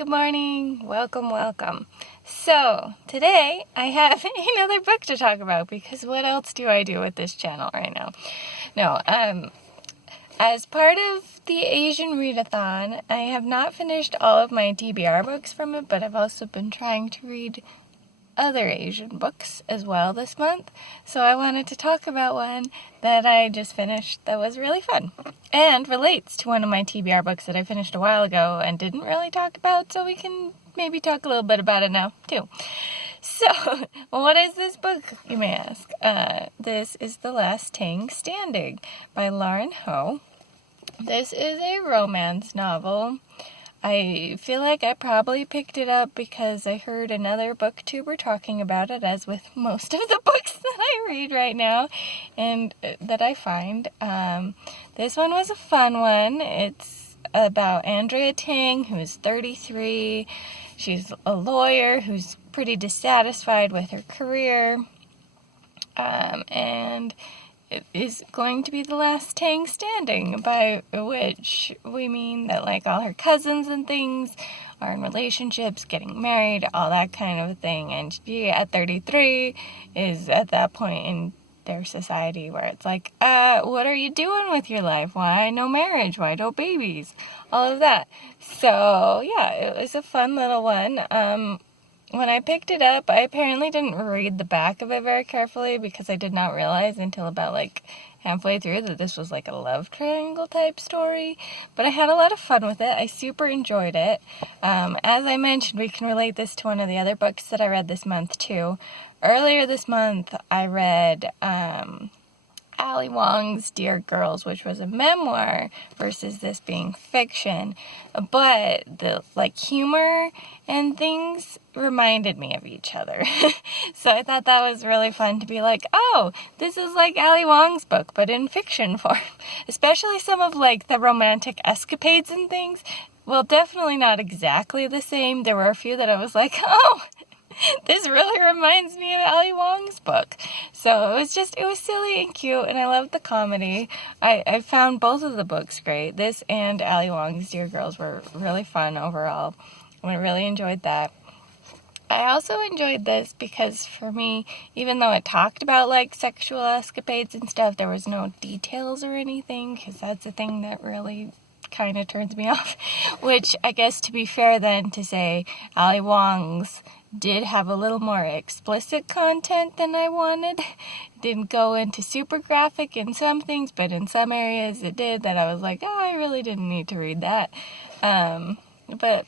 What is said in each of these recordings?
Good morning. Welcome. So, today I have another book to talk about because what else do I do with this channel right now? As part of the Asian Readathon, I have not finished all of my TBR books from it, but I've also been trying to read other Asian books as well this month. So I wanted to talk about one that I just finished that was really fun and relates to one of my TBR books that I finished a while ago and didn't really talk about, so we can maybe talk a little bit about it now too. So, what is this book, you may ask? This is The Last Tang Standing by Lauren Ho. This is a romance novel. I feel like I probably picked it up because I heard another booktuber talking about it, as with most of the books that I read right now and that I find. This one was a fun one. It's about Andrea Tang, who is 33. She's a lawyer who's pretty dissatisfied with her career, and it is going to be the last Tang standing, by which we mean that like all her cousins and things are in relationships, getting married, all that kind of thing, and she at 33 is at that point in their society where it's like, what are you doing with your life? Why no marriage? Why no babies? All of that. So yeah, it was a fun little one. When I picked it up, I apparently didn't read the back of it very carefully because I did not realize until about like halfway through that this was like a love triangle type story. But I had a lot of fun with it. I super enjoyed it. As I mentioned, we can relate this to one of the other books that I read this month too. Earlier this month, I read Ali Wong's Dear Girls, which was a memoir versus this being fiction, but the humor and things reminded me of each other. So I thought that was really fun to be like, oh, this is like Ali Wong's book, but in fiction form. Especially some of the romantic escapades and things. Well, definitely not exactly the same. There were a few that I was like, oh, this really reminds me of Ali Wong's book. So it was silly and cute, and I loved the comedy. I found both of the books great. This and Ali Wong's Dear Girls were really fun overall. I really enjoyed that. I also enjoyed this because for me, even though it talked about sexual escapades and stuff, there was no details or anything, because that's a thing that really kind of turns me off. Which I guess, to be fair then, to say Ali Wong's did have a little more explicit content than I wanted. It didn't go into super graphic in some things, but in some areas it did, that I was like, oh, I really didn't need to read that. But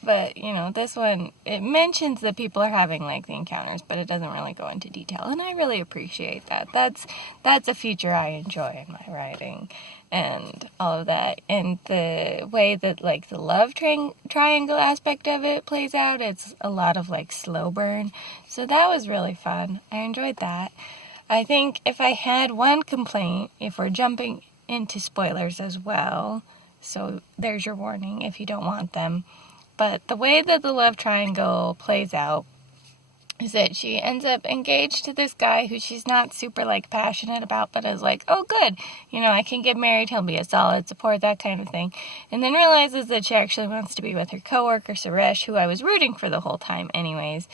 this one, it mentions that people are having the encounters, but it doesn't really go into detail, and I really appreciate that. That's a feature I enjoy in my writing and all of that. And the way that the love triangle aspect of it plays out, it's a lot of slow burn. So that was really fun. I enjoyed that. I think if I had one complaint, if we're jumping into spoilers as well, so there's your warning if you don't want them. But the way that the love triangle plays out is that she ends up engaged to this guy who she's not super passionate about, but is oh good, I can get married, he'll be a solid support, that kind of thing. And then realizes that she actually wants to be with her coworker Suresh, who I was rooting for the whole time anyways.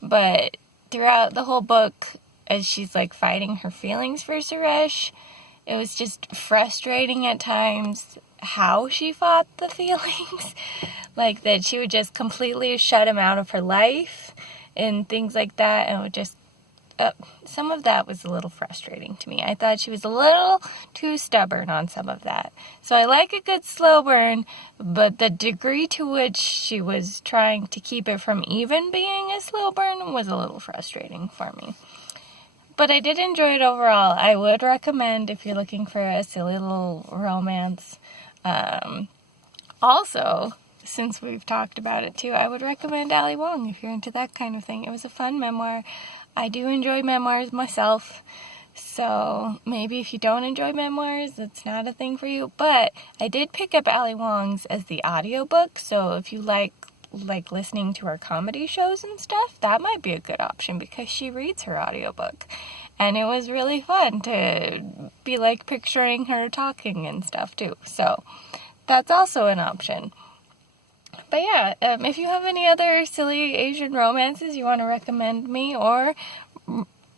But throughout the whole book, as she's fighting her feelings for Suresh, it was just frustrating at times how she fought the feelings. That she would just completely shut him out of her life and things like that, and it would just some of that was a little frustrating to me. I thought she was a little too stubborn on some of that. So I like a good slow burn, but the degree to which she was trying to keep it from even being a slow burn was a little frustrating for me. But I did enjoy it overall. I would recommend if you're looking for a silly little romance. Also, since we've talked about it too, I would recommend Ali Wong if you're into that kind of thing. It was a fun memoir. I do enjoy memoirs myself, so maybe if you don't enjoy memoirs, it's not a thing for you. But I did pick up Ali Wong's as the audiobook, so if you like listening to her comedy shows and stuff, that might be a good option because she reads her audiobook. And it was really fun to be picturing her talking and stuff too. So that's also an option. But yeah, if you have any other silly Asian romances you want to recommend me, or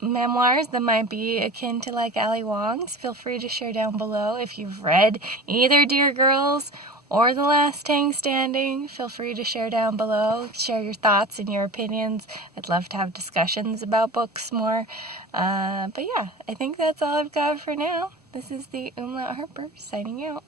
memoirs that might be akin to like Ali Wong's, feel free to share down below. If you've read either Dear Girls or The Last Tang Standing, feel free to share down below. Share your thoughts and your opinions. I'd love to have discussions about books more. But yeah, I think that's all I've got for now. This is the Umlaut Harper signing out.